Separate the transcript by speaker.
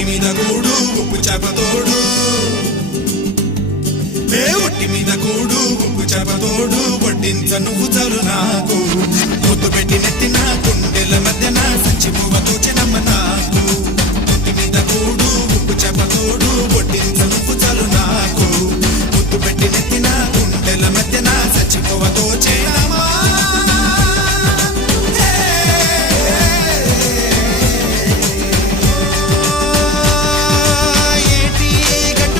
Speaker 1: ఒట్టి మీద కూడు ఉప్పు చేపతోడు. ఏ ఒట్టి మీద కూడు ఉప్పు చేపతోడు. పట్టించ నువ్వు చలు నాకు. పొద్దు పెట్టి నెత్తి నా కుండెల మధ్య నా సంచి పువ్వ తోచినమ్మ నాకు. ఒట్టి మీద కూడు ఉప్పు చేపతోడు. పట్టించ నువ్వు చలు నాకు. పొద్దు పెట్టి నెత్తి నా కుండెల మధ్య నా మధ్యన సచిపోవ తోచే